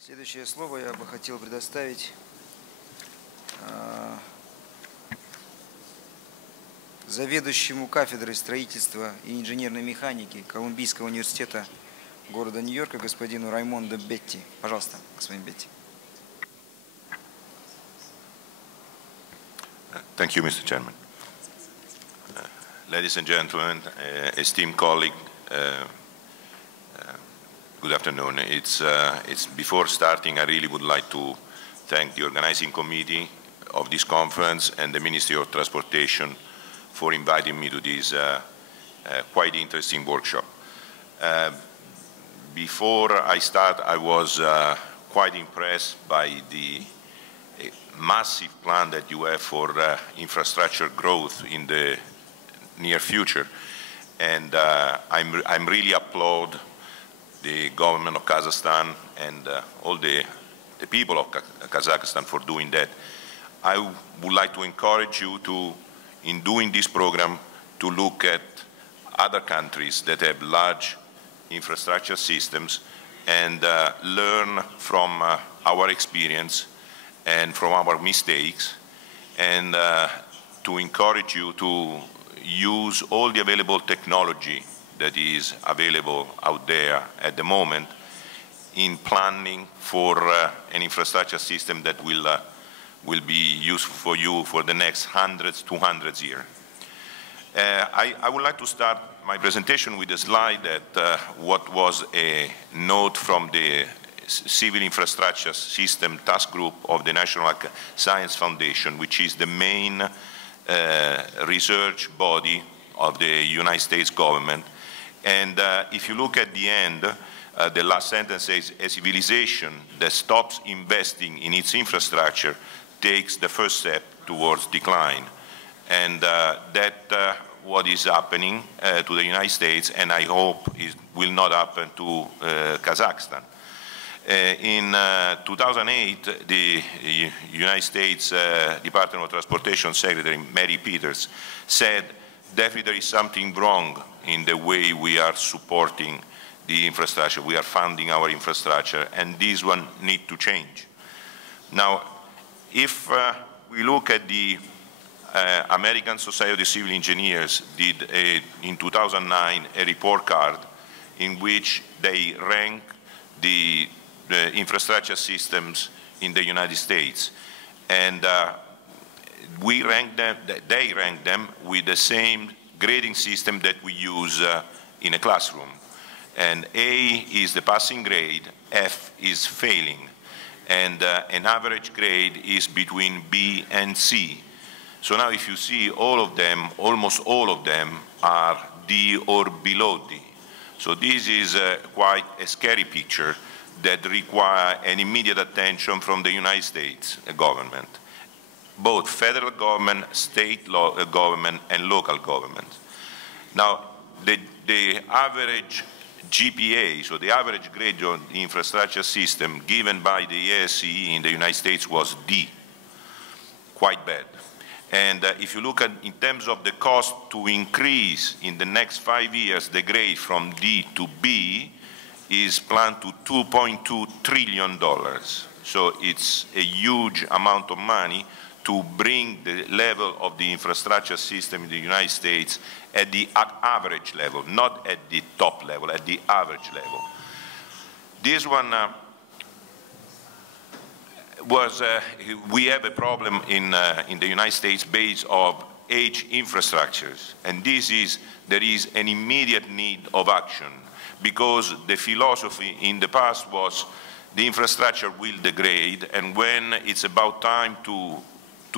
Следующее слово я бы хотел предоставить заведующему кафедрой строительства и инженерной механики Колумбийского университета города Нью-Йорка господину Раймондо Бетти. Пожалуйста, господин Бетти. Thank you, Mr. Chairman. Ladies and gentlemen, esteemed colleague, good afternoon. It's before starting, I really would like to thank the organizing committee of this conference and the Ministry of Transportation for inviting me to this quite interesting workshop. Before I start, I was quite impressed by the massive plan that you have for infrastructure growth in the near future, and I'm really applaud the government of Kazakhstan and all the people of Kazakhstan for doing that. I would like to encourage you to, in doing this program, to look at other countries that have large infrastructure systems and learn from our experience and from our mistakes, and to encourage you to use all the available technology that is available out there at the moment in planning for an infrastructure system that will be useful for you for the next hundreds to hundreds years. I would like to start my presentation with a slide that what was a note from the Civil Infrastructure System Task Group of the National Science Foundation, which is the main research body of the United States government. And if you look at the end, the last sentence says, a civilization that stops investing in its infrastructure takes the first step towards decline. And that what is happening to the United States, and I hope it will not happen to Kazakhstan. In 2008, the United States Department of Transportation Secretary Mary Peters said, definitely there is something wrong in the way we are supporting the infrastructure, we are funding our infrastructure, and this one needs to change. Now, if we look at the American Society of Civil Engineers did in 2009 a report card in which they rank the infrastructure systems in the United States, and we rank them, they rank them with the same grading system that we use in a classroom. And A is the passing grade, F is failing, and an average grade is between B and C. So now if you see all of them, almost all of them are D or below D. So this is quite a scary picture that require an immediate attention from the United States government, both federal government, state government, and local government. Now, the average GPA, so the average grade on the infrastructure system given by the ASCE in the United States was D, quite bad. And if you look at in terms of the cost to increase in the next 5 years the grade from D to B, is planned to $2.2 trillion. So it's a huge amount of money to bring the level of the infrastructure system in the United States at the average level, not at the top level, at the average level. This one we have a problem in the United States based on age infrastructures, and there is an immediate need of action, because the philosophy in the past was the infrastructure will degrade, and when it's about time to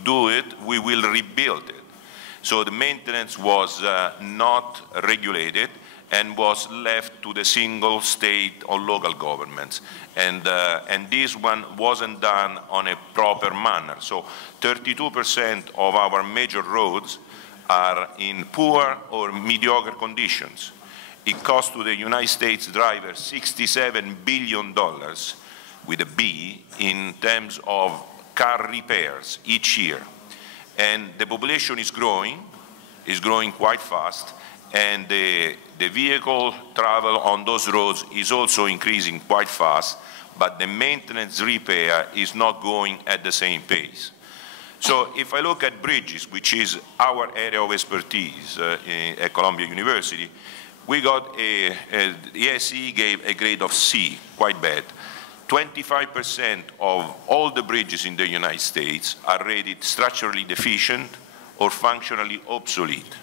do it, we will rebuild it. So the maintenance was not regulated and was left to the single state or local governments. And this one wasn't done on a proper manner. So 32% of our major roads are in poor or mediocre conditions. It costs to the United States driver $67 billion with a B in terms of car repairs each year. And the population is growing quite fast, and the vehicle travel on those roads is also increasing quite fast, but the maintenance repair is not going at the same pace. So if I look at bridges, which is our area of expertise at Columbia University, we got the SE gave a grade of C, quite bad. 25% of all the bridges in the United States are rated structurally deficient or functionally obsolete.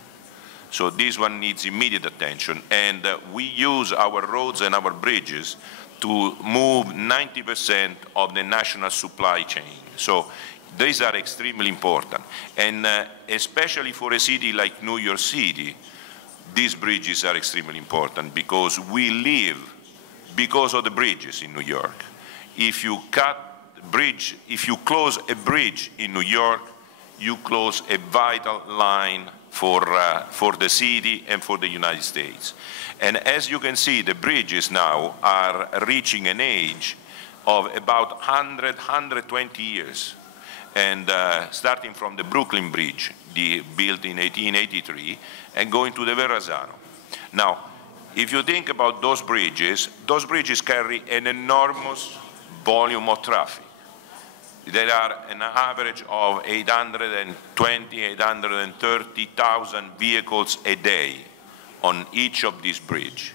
So this one needs immediate attention. And we use our roads and our bridges to move 90% of the national supply chain. So these are extremely important. And especially for a city like New York City, these bridges are extremely important because we live because of the bridges in New York. If you cut the bridge, if you close a bridge in New York, you close a vital line for the city and for the United States. And as you can see, the bridges now are reaching an age of about 120 years. And starting from the Brooklyn Bridge, built in 1883, and going to the Verrazano. Now, if you think about those bridges carry an enormous volume of traffic. There are an average of 820, 830,000 vehicles a day on each of these bridges.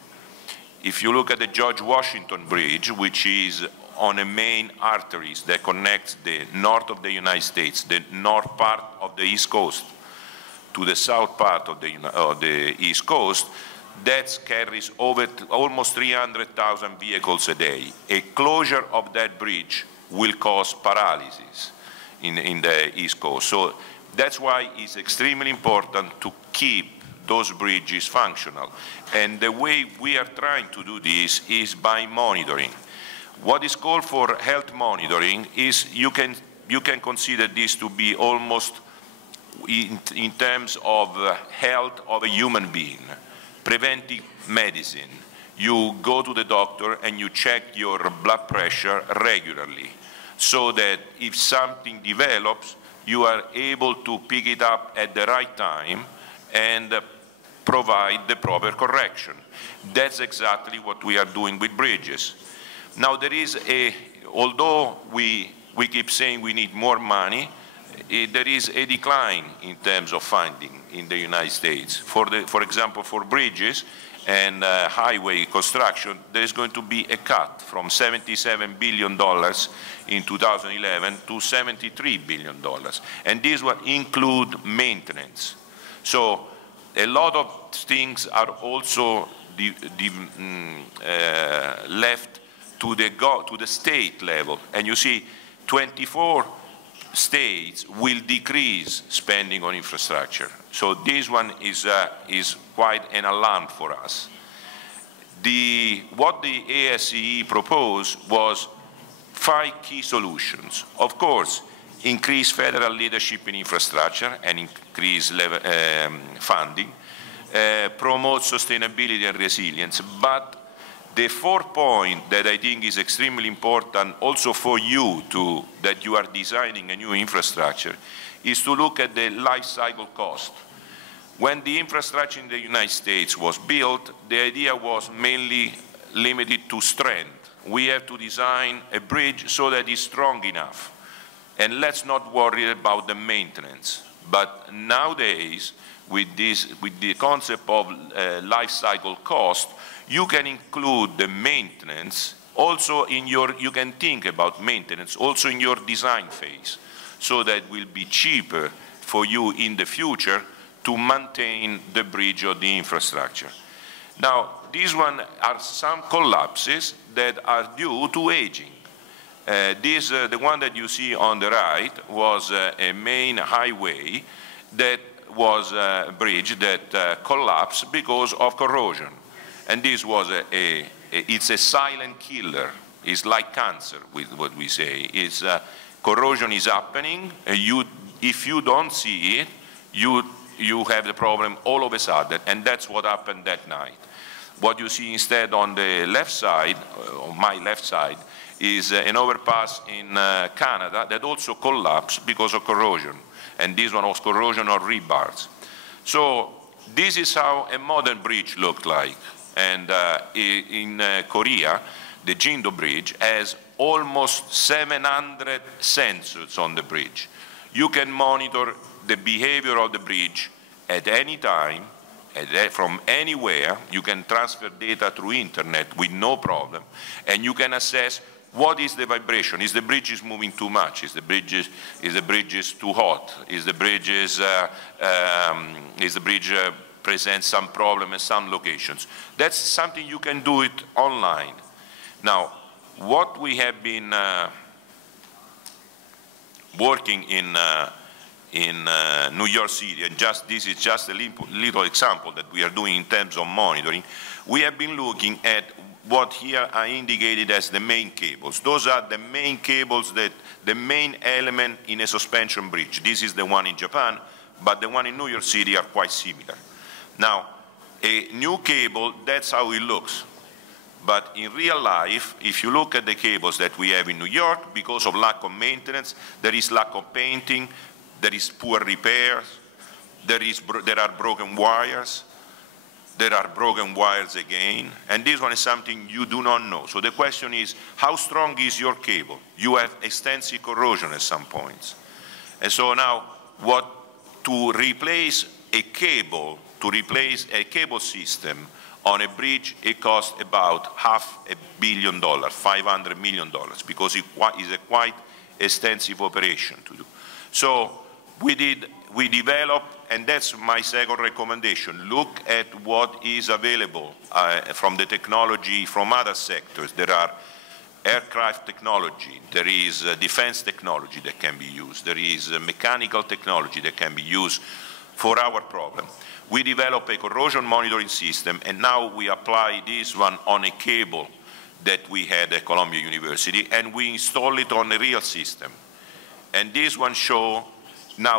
If you look at the George Washington Bridge, which is on the main arteries that connects the north of the United States, the north part of the East Coast, to the south part of the East Coast, that carries over almost 300,000 vehicles a day. A closure of that bridge will cause paralysis in the East Coast. So that's why it's extremely important to keep those bridges functional. And the way we are trying to do this is by monitoring. What is called for health monitoring is you can consider this to be almost in terms of health of a human being. Preventive medicine. You go to the doctor and you check your blood pressure regularly so that if something develops, you are able to pick it up at the right time and provide the proper correction. That's exactly what we are doing with bridges. Now there is although we keep saying we need more money, there is a decline in terms of funding in the United States. For example, for bridges and highway construction, there is going to be a cut from $77 billion in 2011 to $73 billion. And this will include maintenance. So a lot of things are also left to the state level. And you see, 24 states will decrease spending on infrastructure. So this one is quite an alarm for us. What the ASCE proposed was 5 key solutions. Of course, increase federal leadership in infrastructure and increase funding, promote sustainability and resilience. But the 4th point that I think is extremely important also for you that you are designing a new infrastructure is to look at the life cycle cost. When the infrastructure in the United States was built, the idea was mainly limited to strength. We have to design a bridge so that it's strong enough. And let's not worry about the maintenance. But nowadays, with the concept of life cycle cost, you can include the maintenance also you can think about maintenance also in your design phase, so that it will be cheaper for you in the future to maintain the bridge or the infrastructure. Now, these one are some collapses that are due to aging. The one that you see on the right was a main highway that was a bridge that collapsed because of corrosion. And this was it's a silent killer. It's like cancer, with what we say. Corrosion is happening. If you don't see it, you have the problem all of a sudden, and that's what happened that night. What you see instead on the left side, on my left side, is an overpass in Canada that also collapsed because of corrosion. And this one was corrosion of rebars. So this is how a modern bridge looked like. And in Korea, the Jindo Bridge, has almost 700 sensors on the bridge. You can monitor the behavior of the bridge at any time, from anywhere. You can transfer data through internet with no problem, and you can assess what is the vibration. Is the bridge moving too much? Is the bridge too hot? Is the bridge presents some problem in some locations? That's something you can do it online. Now, what we have been working in New York City, and this is just a little example that we are doing in terms of monitoring. We have been looking at what here are indicated as the main cables. Those are the main cables, the main element in a suspension bridge. This is the one in Japan, but the one in New York City are quite similar. Now, a new cable, that's how it looks. But in real life, if you look at the cables that we have in New York, because of lack of maintenance, there is lack of painting, there is poor repairs, there are broken wires, there are broken wires again, and this one is something you do not know. So the question is, how strong is your cable? You have extensive corrosion at some points. And so now, to replace a cable system on a bridge, it costs about $500 million, $500 million, because it is a quite extensive operation to do. So we developed, and that's my second recommendation, look at what is available from the technology from other sectors. There are aircraft technology, there is defense technology that can be used, there is mechanical technology that can be used for our problem. We develop a corrosion monitoring system, and now we apply this one on a cable that we had at Columbia University, and we install it on a real system. And this one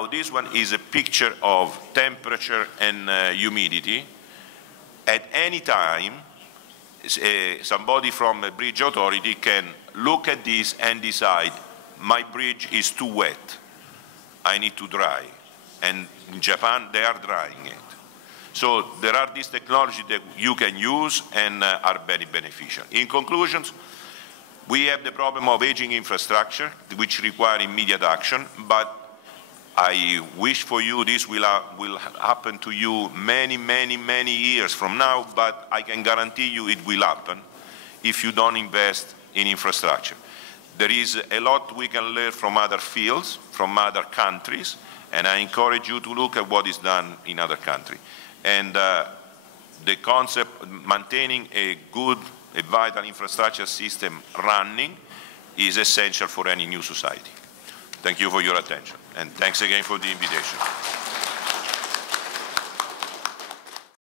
this one is a picture of temperature and humidity. At any time, somebody from a bridge authority can look at this and decide, my bridge is too wet, I need to dry. And in Japan, they are drying it. So there are these technologies that you can use and are very beneficial. In conclusions, we have the problem of aging infrastructure, which require immediate action, but I wish for you this will happen to you many, many, many years from now, but I can guarantee you it will happen if you don't invest in infrastructure. There is a lot we can learn from other fields, from other countries, and I encourage you to look at what is done in other countries. And the concept of maintaining a vital infrastructure system running is essential for any new society. Thank you for your attention, and thanks again for the invitation.